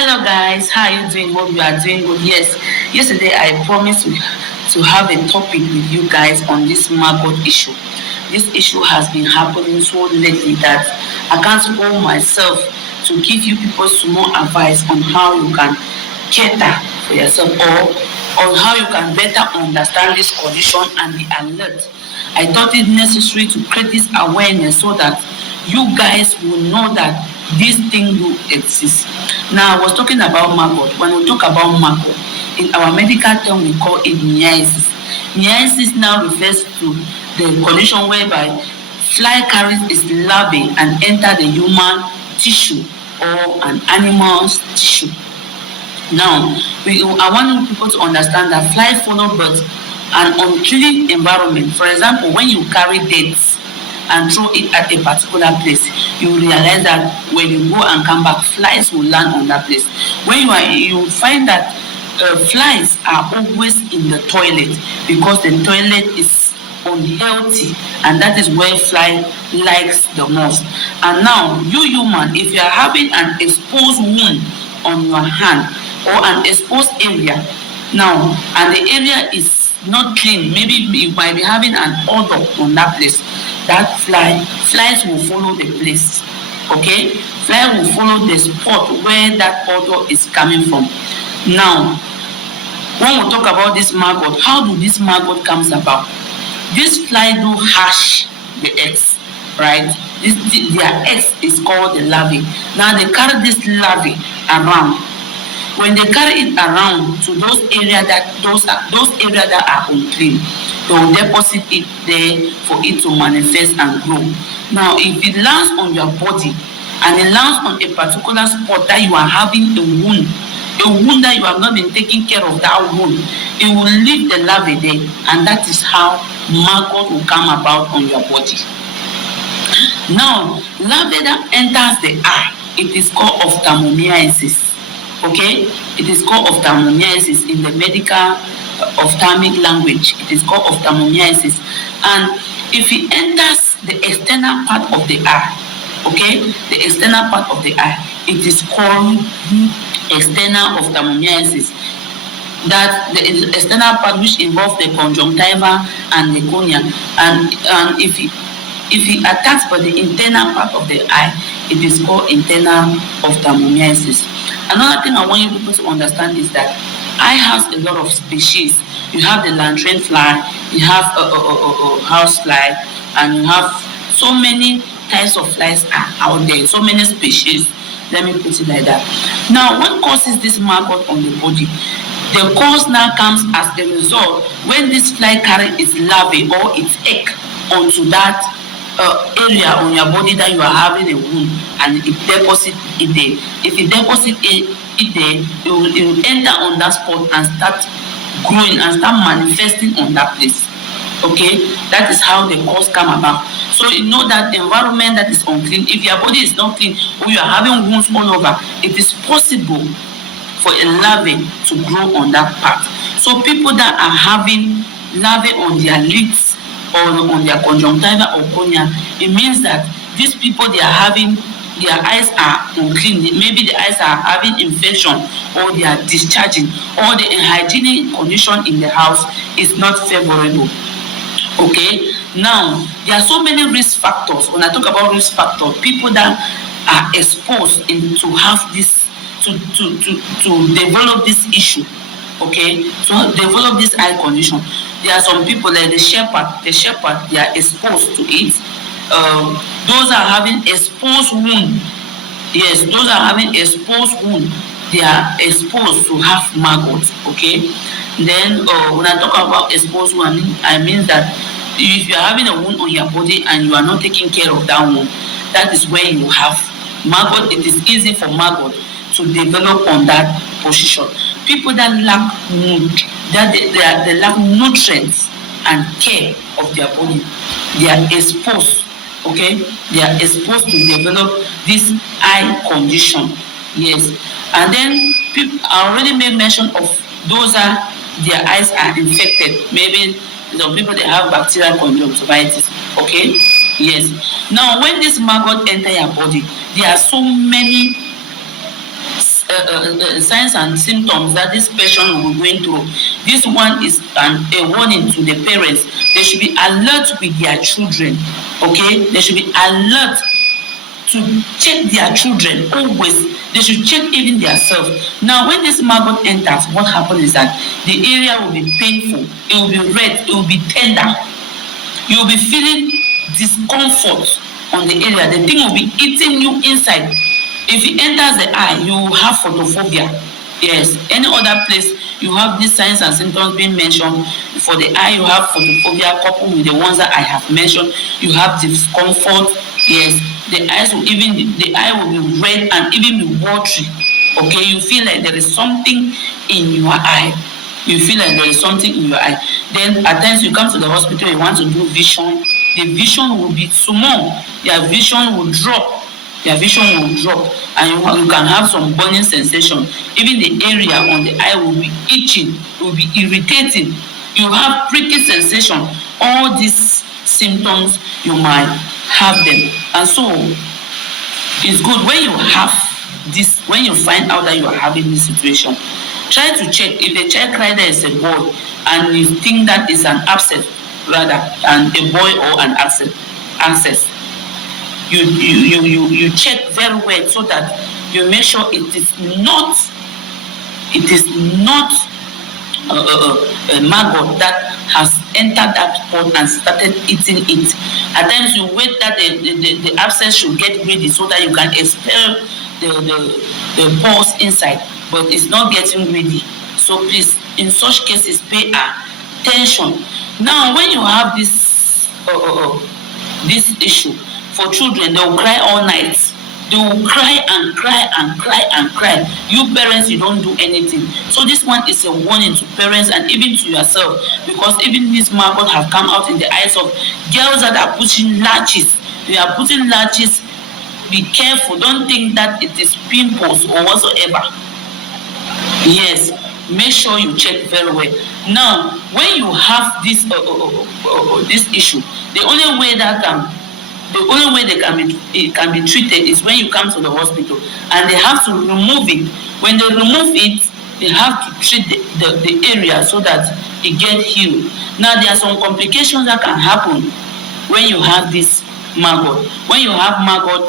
Hello guys, how are you doing? Hope you are doing good. Yes, yesterday I promised to have a topic with you guys on this maggot issue. This issue has been happening so lately that I can't hold myself to give you people some more advice on how you can cater for yourself or on how you can better understand this condition and be alert. I thought it necessary to create this awareness so that you guys will know that this thing do exist. Now, I was talking about maggot. When we talk about maggot, in our medical term, we call it myiasis. Myiasis now refers to the condition whereby fly carries its larvae and enter the human tissue or an animal's tissue. Now, I want people to understand that fly follow birth an unclean environment. For example, when you carry dates and throw it at a particular place, you realize that when you go and come back, flies will land on that place. When you find that flies are always in the toilet because the toilet is unhealthy, and that is where fly likes the most. And now, you human, if you are having an exposed wound on your hand or an exposed area, now, and the area is not clean, maybe you might be having an odor on that place, that flies will follow the place. Okay, fly will follow the spot where that odor is coming from. Now, when we talk about this maggot, how do this maggot comes about? This fly do hatch the eggs, right? Their eggs is called the larvae. Now they carry this larvae around. When they carry it around to those areas that are unclean, they will deposit it there for it to manifest and grow. Now, if it lands on your body and it lands on a particular spot that you are having a wound that you have not been taking care of that wound, it will leave the larvae there, and that is how maggot will come about on your body. Now, larvae that enters the eye, it is called ophthalmomyiasis. Okay, it is called ophthalmomyiasis in the medical ophthalmic language. It is called ophthalmomyiasis, and if it enters the external part of the eye, okay, the external part of the eye, it is called external ophthalmomyiasis. That the external part which involves the conjunctiva and the cornea, and if it attacks by the internal part of the eye, it is called internal ophthalmomyiasis. Another thing I want you people to understand is that eye has a lot of species. You have the lantrain fly, you have a house fly, and you have so many types of flies out there, so many species. Let me put it like that. Now, what causes this maggot on the body? The cause now comes as a result when this fly carries its larvae or its egg onto that area on your body that you are having a wound, and it deposits it there. If it deposits it there, it will enter on that spot and start growing and start manifesting on that place. Okay, that is how the cause come about. So you know that environment that is unclean, if your body is not clean or you are having wounds all over, it is possible for a larvae to grow on that part. So people that are having larvae on their lids or on their conjunctiva or cornea, it means that these people, their eyes are unclean. Maybe the eyes are having infection, or they are discharging, or the hygienic condition in the house is not favorable. Okay, now there are so many risk factors. When I talk about risk factors, people that are exposed to have this to develop this issue. Okay, to develop this eye condition. There are some people like the shepherd, they are exposed to it. Those are having exposed wound. Yes, those are having exposed wound. They are exposed to have maggots. Okay, then when I talk about exposed wound, I mean that if you are having a wound on your body and you are not taking care of that wound, that is where you have maggot. It is easy for maggot to develop on that position. People that lack they lack nutrients and care of their body, they are exposed. Okay, they are exposed to develop this eye condition. Yes, and then I already made mention of those their eyes are infected. Maybe some people they have bacterial conjunctivitis. Okay, yes. Now when this maggot enter your body, there are so many signs and symptoms that this patient will be going through. This one is a warning to the parents. They should be alert with their children. Okay, they should be alert to check their children always. They should check even themselves. Now, when this maggot enters, what happens is that the area will be painful, it will be red, it will be tender. You will be feeling discomfort on the area. The thing will be eating you inside. If it enters the eye, you will have photophobia. Yes, any other place you have these signs and symptoms being mentioned. For the eye, you have photophobia coupled with the ones that I have mentioned. You have discomfort. Yes, the eyes will the eye will be red and even be watery. Okay, you feel like there is something in your eye. You feel like there is something in your eye. Then at times you come to the hospital, you want to do vision. The vision will be small. Your vision will drop. Your vision will drop, and you can have some burning sensation. Even the area on the eye will be itching, will be irritating. You have prickly sensation. All these symptoms, you might have them. And so it's good when you have this, when you find out that you are having this situation, try to check. If the child cry there is a boy and you think that is an abscess rather than a boy or an abscess, you check very well so that you make sure it is not a maggot that has entered that pot and started eating it. At times you wait that the abscess should get ready so that you can expel the pus inside, but it's not getting ready. So please, in such cases, pay attention. Now, when you have this issue, for children, they will cry all night. They will cry and cry and cry and cry. You parents, you don't do anything. So this one is a warning to parents and even to yourself, because even this maggot have come out in the eyes of girls that are putting latches. They are putting latches. Be careful. Don't think that it is pimples or whatsoever. Yes, make sure you check very well. Now, when you have this this issue, the only way it can be treated is when you come to the hospital, and they have to remove it. When they remove it, they have to treat the area so that it gets healed. Now, there are some complications that can happen when you have this maggot. When you have maggot,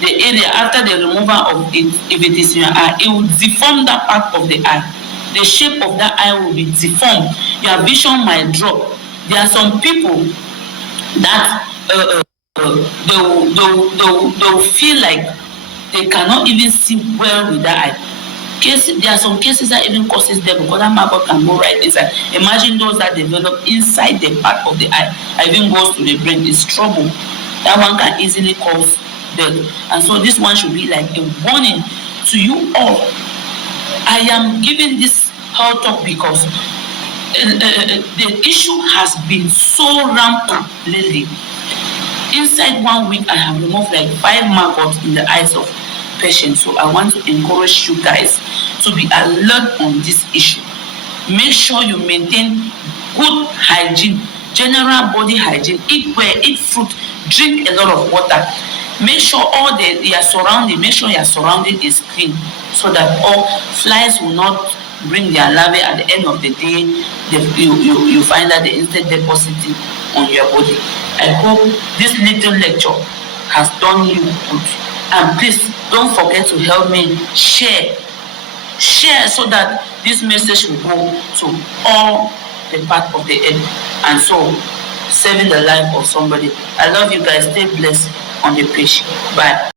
the area after the removal of it, if it is in your eye, it will deform that part of the eye. The shape of that eye will be deformed. Your vision might drop. There are some people that they'll feel like they cannot even see well with that eye. There are some cases that even causes them because that maggot can go right inside. Imagine those that develop inside the part of the eye, even goes to the brain. It's trouble. That one can easily cause death. And so this one should be like a warning to you all. I am giving this health talk because the issue has been so rampant lately. Inside 1 week, I have removed like 5 maggots in the eyes of patients. So I want to encourage you guys to be alert on this issue. Make sure you maintain good hygiene, general body hygiene. Eat well, eat fruit, drink a lot of water. Make sure your surrounding is clean, so that all flies will not bring their larvae. At the end of the day, you find that they instead depositing on your body. I hope this little lecture has done you good. And please don't forget to help me share so that this message will go to all the part of the earth, and so saving the life of somebody. I love you guys. Stay blessed on the page. Bye.